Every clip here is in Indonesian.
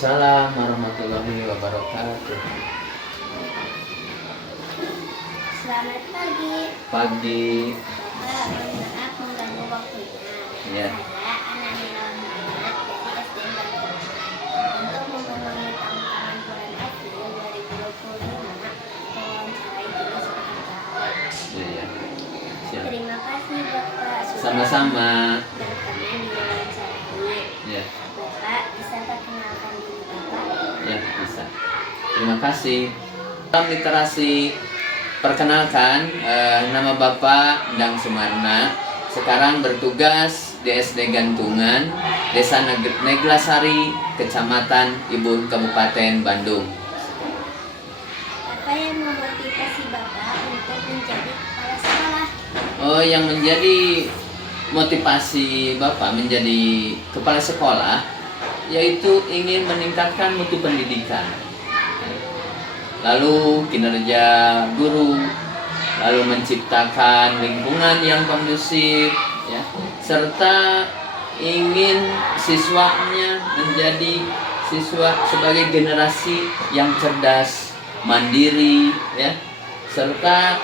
Waalaikumsalam warahmatullahi wabarakatuh. Selamat pagi. Pagi. Bapak, mohon maaf mengganggu waktunya. Ya. Saya Ana Nila Muhammad dari SD Bangkok. Untuk memenuhi tamu-tamu bulan April 2025, wawancarai dulu sebentar. Iya. Siap. Terima kasih Bapak sudah Sama-sama. berkenan diwawancarai. Ya. Bapak bisa perkenalkan diri Bapak? Ya, bisa. Terima kasih. Salam literasi. Perkenalkan, nama Bapak Endang Sumarna. Sekarang bertugas di SD Gantungan, Desa Neglasari, Kecamatan Ibun, Kabupaten Bandung. Apa yang memotivasi Bapak untuk menjadi kepala sekolah? Oh, yang menjadi motivasi Bapak menjadi kepala sekolah yaitu ingin meningkatkan mutu pendidikan, lalu kinerja guru, lalu menciptakan lingkungan yang kondusif, ya, serta ingin siswanya menjadi siswa sebagai generasi yang cerdas, mandiri, ya, serta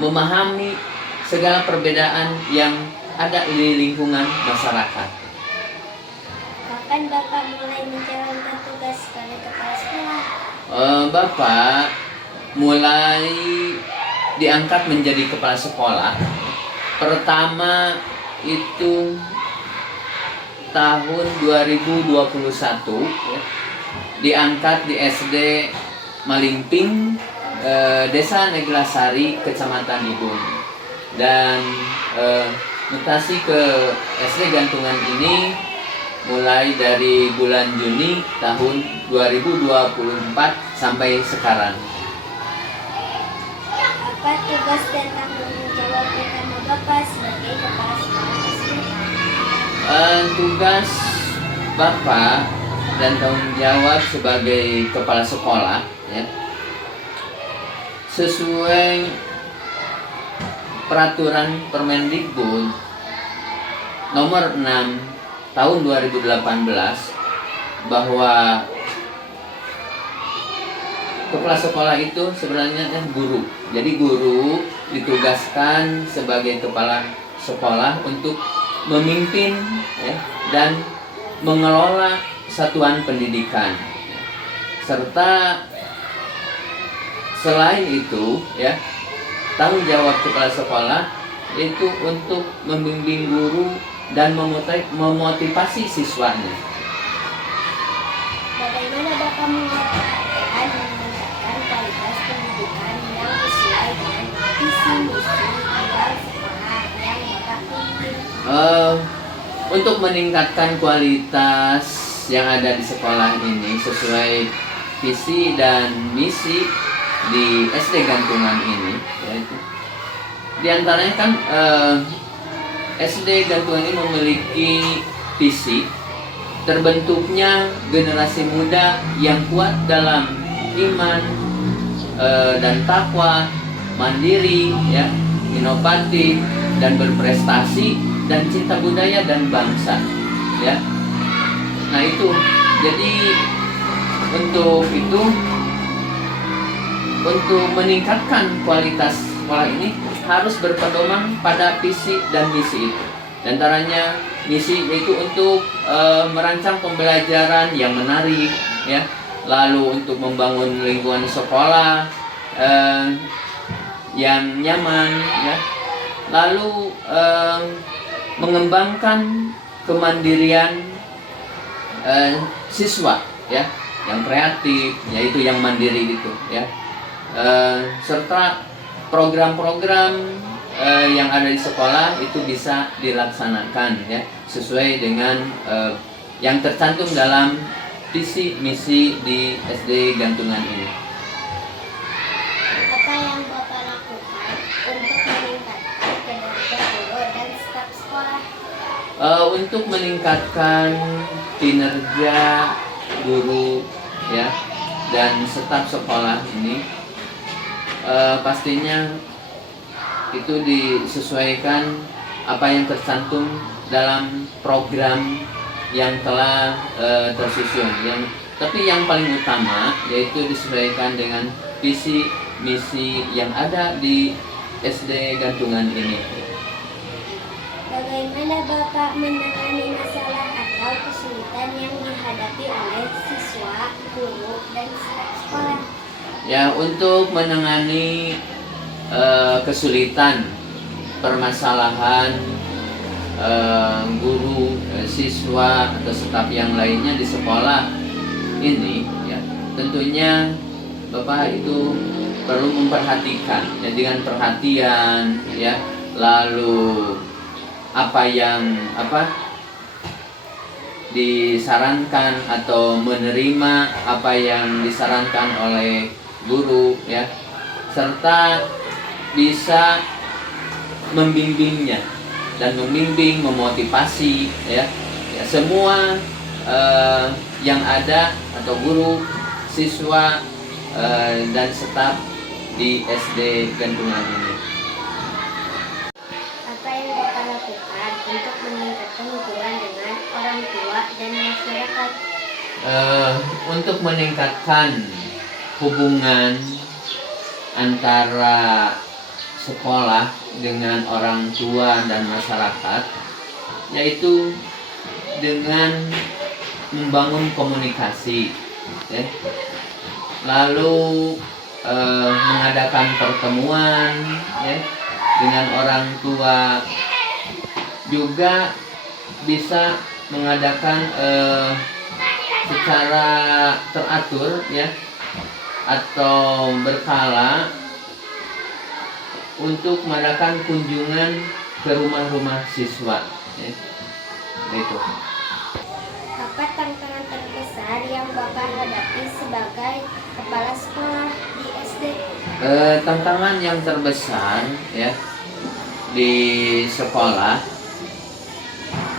memahami segala perbedaan yang ada di lingkungan masyarakat. Kapan Bapak mulai menjalankan tugas sebagai kepala sekolah? Bapak mulai diangkat menjadi kepala sekolah pertama itu tahun 2021, ya, diangkat di SD Malimping, Desa Neglasari, Kecamatan Ibun, dan mutasi ke SD Gantungan ini mulai dari bulan Juni tahun 2024 sampai sekarang. Apa tugas dan tanggung jawab utama Bapak sebagai kepala sekolah tersebut? Tugas Bapak dan tanggung jawab sebagai kepala sekolah, ya, sesuai peraturan Permendikbud nomor 6 tahun 2018 bahwa kepala sekolah itu sebenarnya guru. Jadi guru ditugaskan sebagai kepala sekolah untuk memimpin, ya, dan mengelola satuan pendidikan. Serta selain itu, ya, tanggung jawab kepala sekolah itu untuk membimbing guru dan memotivasi siswanya. Bagaimana Bapak mengupayakan meningkatkan kualitas pendidikan yang sesuai dengan visi misi ideal sekolah yang Bapak pimpin? Untuk meningkatkan kualitas yang ada di sekolah ini sesuai visi dan misi di SD Gantungan ini, yaitu diantaranya kan SD Gantungan ini memiliki visi terbentuknya generasi muda yang kuat dalam iman dan takwa, mandiri, ya, inovatif dan berprestasi, dan cinta budaya dan bangsa, ya. Nah itu, jadi untuk meningkatkan kualitas sekolah ini harus berpedoman pada visi dan misi itu. Dan antaranya misi yaitu untuk merancang pembelajaran yang menarik, ya, lalu untuk membangun lingkungan sekolah yang nyaman, ya, lalu mengembangkan kemandirian siswa, ya, yang kreatif, yaitu yang mandiri gitu, ya, serta program-program yang ada di sekolah itu bisa dilaksanakan, ya, sesuai dengan yang tercantum dalam visi misi di SD Gantungan ini. Apa yang Bapak lakukan untuk meningkatkan kinerja guru dan staf sekolah? Untuk meningkatkan kinerja guru, ya, dan staf sekolah ini pastinya itu disesuaikan apa yang tercantum dalam program yang telah tersusun. Tapi yang paling utama yaitu disesuaikan dengan visi misi yang ada di SD Gantungan ini. Bagaimana Bapak menangani masalah atau kesulitan yang dihadapi oleh siswa, guru, dan staf sekolah? Ya, untuk menangani kesulitan, permasalahan guru, siswa atau staf yang lainnya di sekolah ini, ya tentunya Bapak itu perlu memperhatikan, ya, dengan perhatian, ya, lalu apa yang disarankan atau menerima apa yang disarankan oleh guru, ya, serta bisa membimbingnya dan memotivasi, ya semua yang ada atau guru, siswa dan staf di SD Gantungan ini. Apa yang Bapak lakukan untuk meningkatkan hubungan dengan orang tua dan masyarakat? Untuk meningkatkan hubungan antara sekolah dengan orang tua dan masyarakat, yaitu dengan membangun komunikasi, ya. Lalu mengadakan pertemuan, ya, dengan orang tua, juga bisa mengadakan secara teratur, ya, atau berkala untuk mengadakan kunjungan ke rumah-rumah siswa, ya. Itu. Apa tantangan terbesar yang Bapak hadapi sebagai kepala sekolah di SD? Tantangan yang terbesar, ya, di sekolah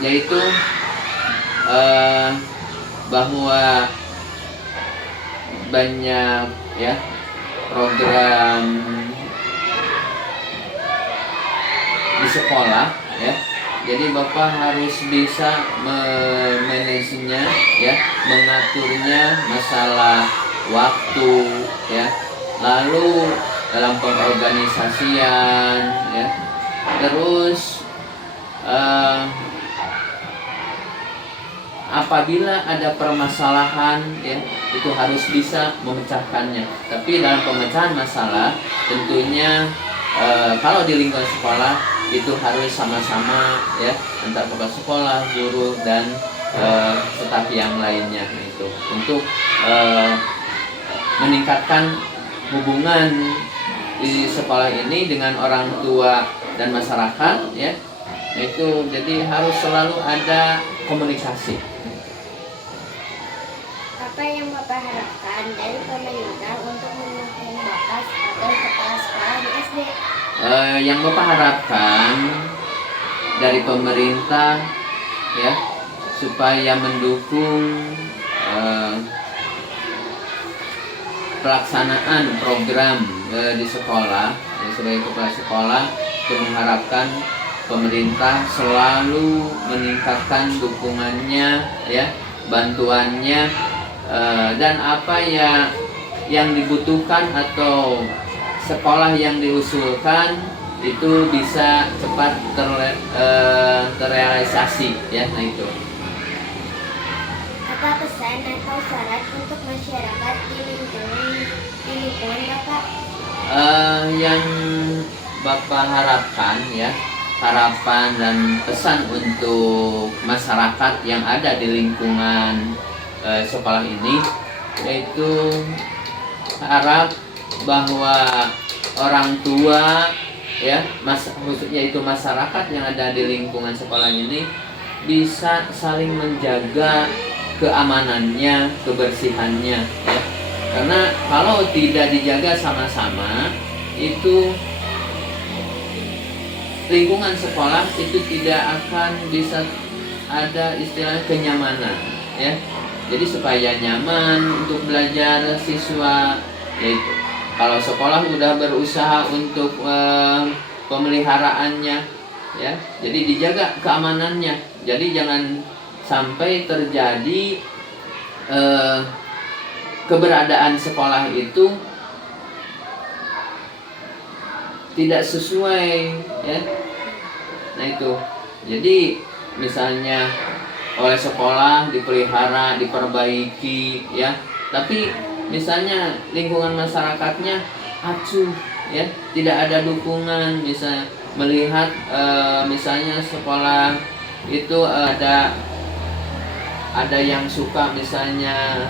yaitu bahwa banyak, ya, program di sekolah, ya. Jadi Bapak harus bisa memanagenya, ya, mengaturnya, masalah waktu, ya, lalu dalam pengorganisasian, ya, terus apabila ada permasalahan, ya, itu harus bisa memecahkannya. Tapi dalam pemecahan masalah tentunya kalau di lingkungan sekolah itu harus sama-sama, ya, antar kepala sekolah, guru, dan staf yang lainnya, itu untuk meningkatkan hubungan di sekolah ini dengan orang tua dan masyarakat, ya, itu jadi harus selalu ada komunikasi. Apa yang Bapak harapkan dari pemerintah untuk mendukung Bapak sebagai kepala sekolah di SD? Yang Bapak harapkan dari pemerintah, ya, supaya mendukung pelaksanaan program di sekolah, ya, sebagai kepala sekolah, itu mengharapkan pemerintah selalu meningkatkan dukungannya, ya, bantuannya, dan apa yang dibutuhkan atau sekolah yang diusulkan itu bisa cepat terrealisasi, ya. Nah, itu. Apa pesan atau syarat untuk masyarakat di lingkungan Bapak? Yang Bapak harapkan, ya, harapan dan pesan untuk masyarakat yang ada di lingkungan sekolah ini, yaitu harap bahwa orang tua, ya, khususnya itu masyarakat yang ada di lingkungan sekolah ini bisa saling menjaga keamanannya, kebersihannya, ya. Karena kalau tidak dijaga sama-sama, itu lingkungan sekolah itu tidak akan bisa ada istilah kenyamanan, ya. Jadi supaya nyaman untuk belajar siswa, yaitu kalau sekolah sudah berusaha untuk pemeliharaannya, ya, jadi dijaga keamanannya. Jadi jangan sampai terjadi keberadaan sekolah itu tidak sesuai, ya. Nah itu, jadi misalnya oleh sekolah dipelihara, diperbaiki, ya, tapi misalnya lingkungan masyarakatnya acuh, ya, tidak ada dukungan. Bisa melihat misalnya sekolah itu ada yang suka misalnya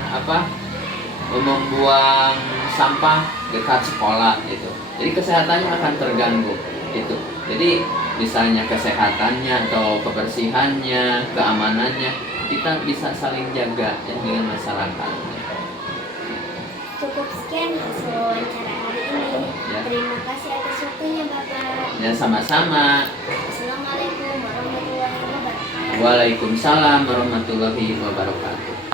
membuang sampah dekat sekolah itu, jadi kesehatannya akan terganggu itu. Jadi misalnya kesehatannya atau kebersihannya, keamanannya kita bisa saling jaga, ya, dengan masyarakat. Cukup sekian hasil wawancara hari ini. Ya. Terima kasih atas waktunya Bapak. Ya, sama-sama. Assalamualaikum warahmatullahi wabarakatuh. Waalaikumsalam warahmatullahi wabarakatuh.